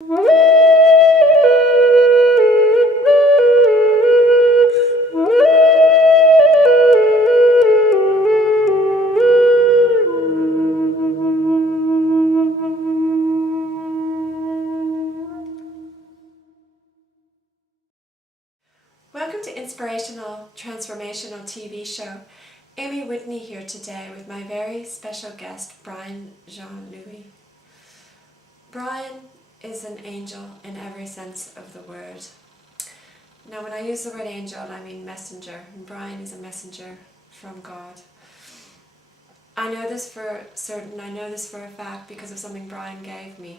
Welcome to Inspirational Transformational TV show. Amy Whitney here today with my very special guest, Brian Jean-Louis. Brian is an angel in every sense of the word. Now when I use the word angel, I mean messenger, and Brian is a messenger from God. I know this for certain, I know this for a fact because of something Brian gave me.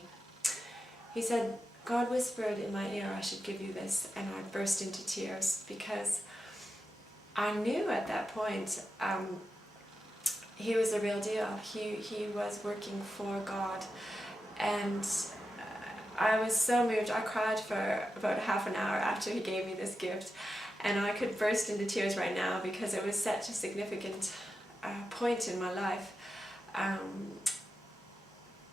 He said, God whispered in my ear, I should give you this, and I burst into tears because I knew at that point he was the real deal. He was working for God, and I was so moved. I cried for about half an hour after he gave me this gift, and I could burst into tears right now because it was such a significant point in my life.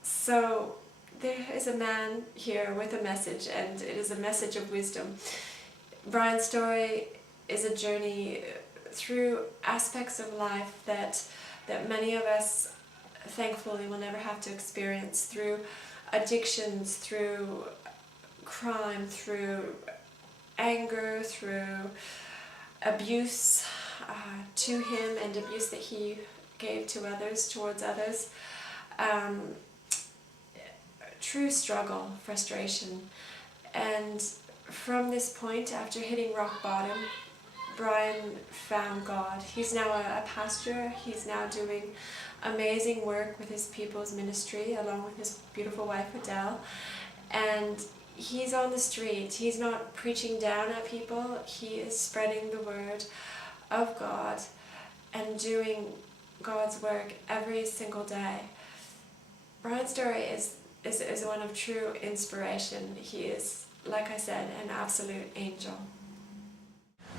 So there is a man here with a message, and it is a message of wisdom. Brian's story is a journey through aspects of life that many of us thankfully will never have to experience, through addictions, through crime, through anger, through abuse to him and abuse that he gave to others, towards others. True struggle, frustration, and from this point, after hitting rock bottom, Brian found God. He's now a pastor. He's now doing amazing work with his people's ministry along with his beautiful wife Adele, and he's on the street. He's not preaching down at people. He is spreading the word of God and doing God's work every single day. Brian's story is one of true inspiration. He is, like I said, an absolute angel.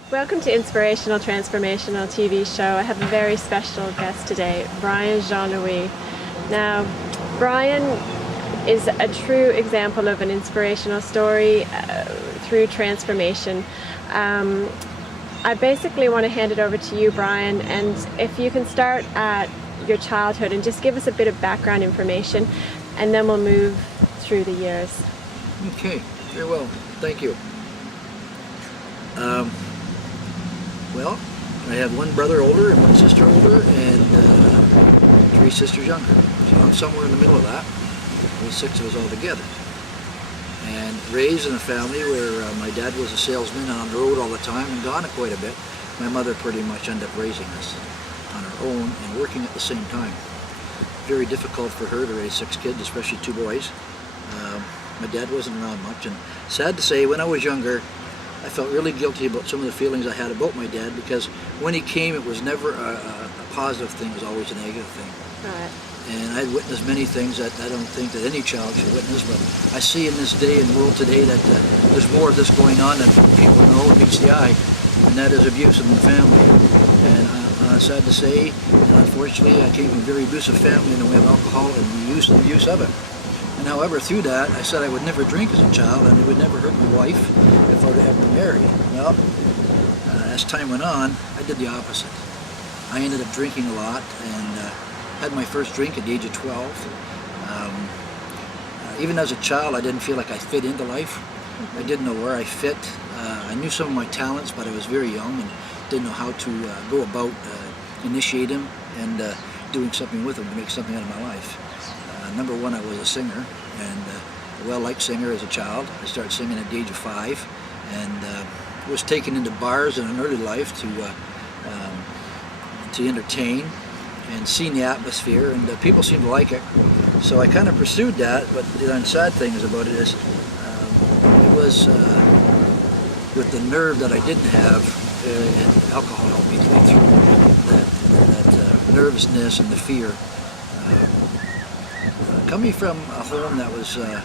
Welcome to Inspirational Transformational TV show. I have a very special guest today, Brian Jean-Louis. Now, Brian is a true example of an inspirational story through transformation. I basically want to hand it over to you, Brian, and if you can start at your childhood and just give us a bit of background information, and then we'll move through the years. Okay, very well. Thank you. Well, I have one brother older and one sister older, and 3 sisters younger. So I'm somewhere in the middle of that. There's 6 of us all together. And raised in a family where my dad was a salesman on the road all the time and gone quite a bit. My mother pretty much ended up raising us on her own and working at the same time. Very difficult for her to raise 6 kids, especially 2 boys. My dad wasn't around much, and sad to say, when I was younger, I felt really guilty about some of the feelings I had about my dad, because when he came, it was never a positive thing, it was always a negative thing. Right. And I'd witnessed many things that I don't think that any child should witness, but I see in this day and world today that there's more of this going on than people know and meets the eye, and that is abuse in the family. And sad to say, and unfortunately, I came from a very abusive family in the way of alcohol and the use of it. And however, through that, I said I would never drink as a child, and it would never hurt my wife if I were to ever marry. Well, as time went on, I did the opposite. I ended up drinking a lot, and had my first drink at the age of 12. Even as a child, I didn't feel like I fit into life. I didn't know where I fit. I knew some of my talents, but I was very young and didn't know how to go about initiate them and doing something with them to make something out of my life. Number one, I was a singer, and a well-liked singer as a child. I started singing at the age of 5, and was taken into bars in an early life to entertain and seeing the atmosphere, and people seemed to like it. So I kind of pursued that, but the sad thing is about it is it was with the nerve that I didn't have, and alcohol helped me to get through that nervousness and the fear. Coming from a home that was a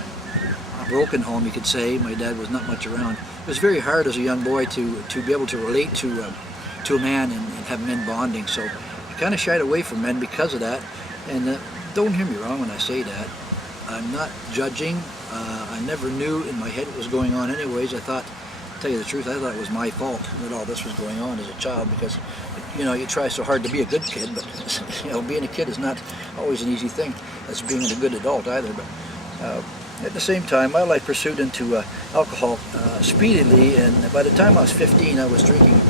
broken home, you could say, my dad was not much around. It was very hard as a young boy to be able to relate to a man and have men bonding. So I kind of shied away from men because of that. And don't hear me wrong when I say that. I'm not judging. I never knew in my head what was going on anyways. I thought, to tell you the truth, I thought it was my fault that all this was going on as a child, because, you know, you try so hard to be a good kid, but, you know, being a kid is not always an easy thing as being a good adult either. But at the same time, my life pursued into alcohol speedily, and by the time I was 15, I was drinking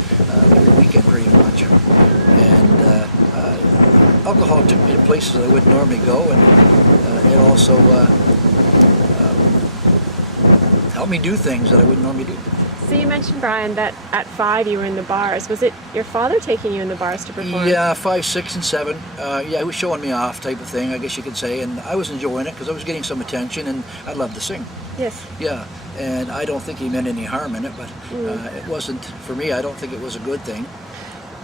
every weekend pretty much. And alcohol took me to places I wouldn't normally go, and it also helped me do things that I wouldn't normally do. So you mentioned, Brian, that at 5 you were in the bars. Was it your father taking you in the bars to perform? Yeah, 5, 6, and 7. Yeah, he was showing me off type of thing, I guess you could say, and I was enjoying it because I was getting some attention, and I loved to sing. Yes. Yeah, and I don't think he meant any harm in it, but it wasn't, for me, I don't think it was a good thing.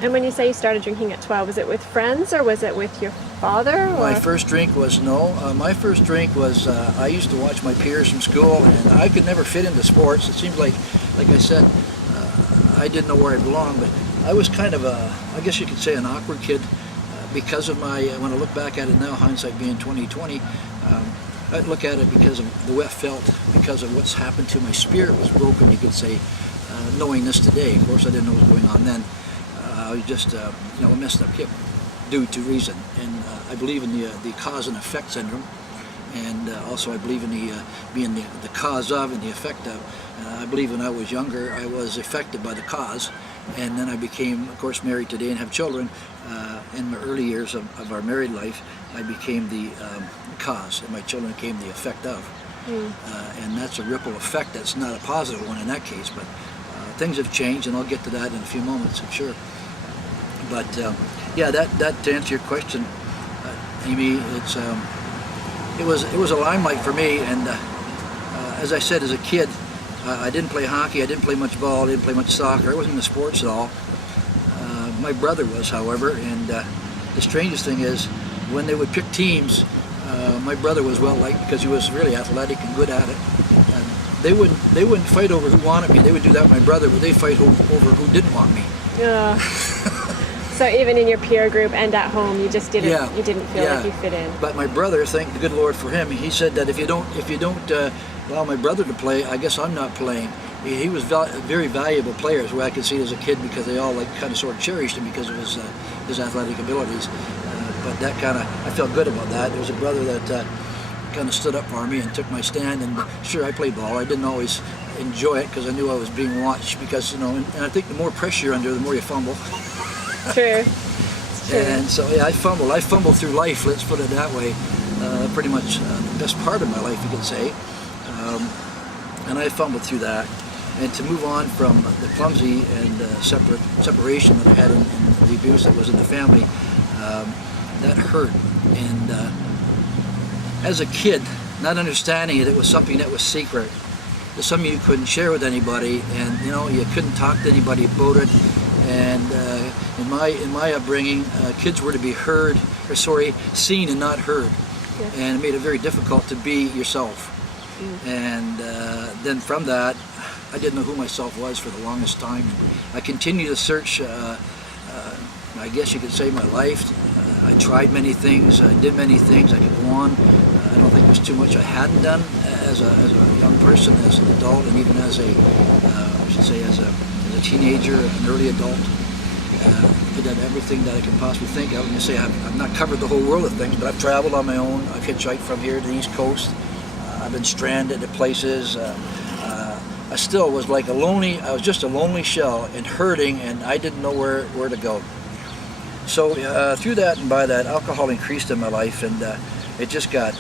And when you say you started drinking at 12, was it with friends or was it with your father? My first drink was, my first drink was, I used to watch my peers from school, and I could never fit into sports. It seemed like I said, I didn't know where I belonged, but I was kind of I guess you could say, an awkward kid because of my, when I look back at it now, hindsight being 20/20, I'd look at it because of the way I felt, because of what's happened to my spirit was broken, you could say, knowing this today. Of course, I didn't know what was going on then. I was just, you know, a messed up kid due to reason. And I believe in the cause and effect syndrome. And also I believe in being the cause of and the effect of. I believe when I was younger, I was affected by the cause. And then I became, of course, married today and have children. In my early years of our married life, I became the cause, and my children became the effect of. And that's a ripple effect. That's not a positive one in that case, but things have changed, and I'll get to that in a few moments, I'm sure. But yeah, that to answer your question, Amy, it was a limelight for me, and as I said, as a kid, I didn't play hockey, I didn't play much ball, I didn't play much soccer, I wasn't into sports at all. My brother was, however, and the strangest thing is, when they would pick teams, my brother was well liked because he was really athletic and good at it. And they wouldn't fight over who wanted me. They would do that with my brother, but they'd fight over who didn't want me. Yeah. So even in your peer group and at home, you just didn't you didn't feel like you fit in. But my brother, thank the good Lord for him, he said that if you don't allow my brother to play, I guess I'm not playing. He was very valuable players, where I could see it as a kid, because they all kind of sort of cherished him because of his athletic abilities. But that kind of, I felt good about that. There was a brother that kind of stood up for me and took my stand. And sure, I played ball. I didn't always enjoy it because I knew I was being watched. Because, you know, and I think the more pressure you're under, the more you fumble. True. And so yeah, I fumbled through life. Let's put it that way. Pretty much the best part of my life, you could say. And I fumbled through that. And to move on from the clumsy and separation that I had in the abuse that was in the family, that hurt. And as a kid, not understanding it, it was something that was secret. It was something you couldn't share with anybody, and you know, you couldn't talk to anybody about it. And in my upbringing, kids were to be seen and not heard. Yeah. And it made it very difficult to be yourself. And then from that, I didn't know who myself was for the longest time. I continued to search, I guess you could say, my life. I tried many things, I did many things, I could go on. I don't think there's too much I hadn't done as a young person, as an adult, and even as as a teenager, an early adult. I did everything that I could possibly think of. I'm going to say I've not covered the whole world of things, but I've traveled on my own. I've hitchhiked from here to the East Coast. I've been stranded at places. I still was like I was just a lonely shell and hurting, and I didn't know where to go. So through that and by that, alcohol increased in my life, and it just got,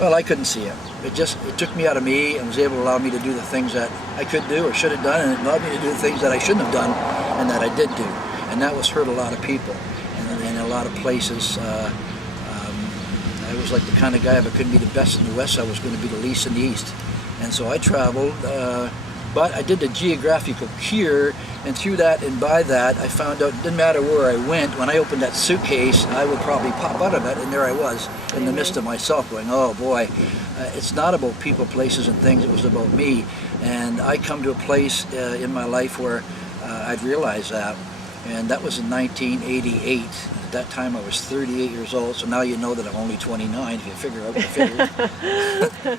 well, I couldn't see it. It took me out of me and was able to allow me to do the things that I could do or should have done, and it allowed me to do the things that I shouldn't have done and that I did do. And that was hurt a lot of people and in a lot of places. I was like the kind of guy, if I couldn't be the best in the West, I was going to be the least in the East. And so I traveled, but I did the geographical cure, and through that and by that, I found out it didn't matter where I went. When I opened that suitcase, I would probably pop out of it, and there I was in the midst of myself going, oh boy, it's not about people, places, and things, it was about me. And I come to a place in my life where I'd realized that, and that was in 1988. At that time I was 38 years old, so now you know that I'm only 29 if you figure out the figures.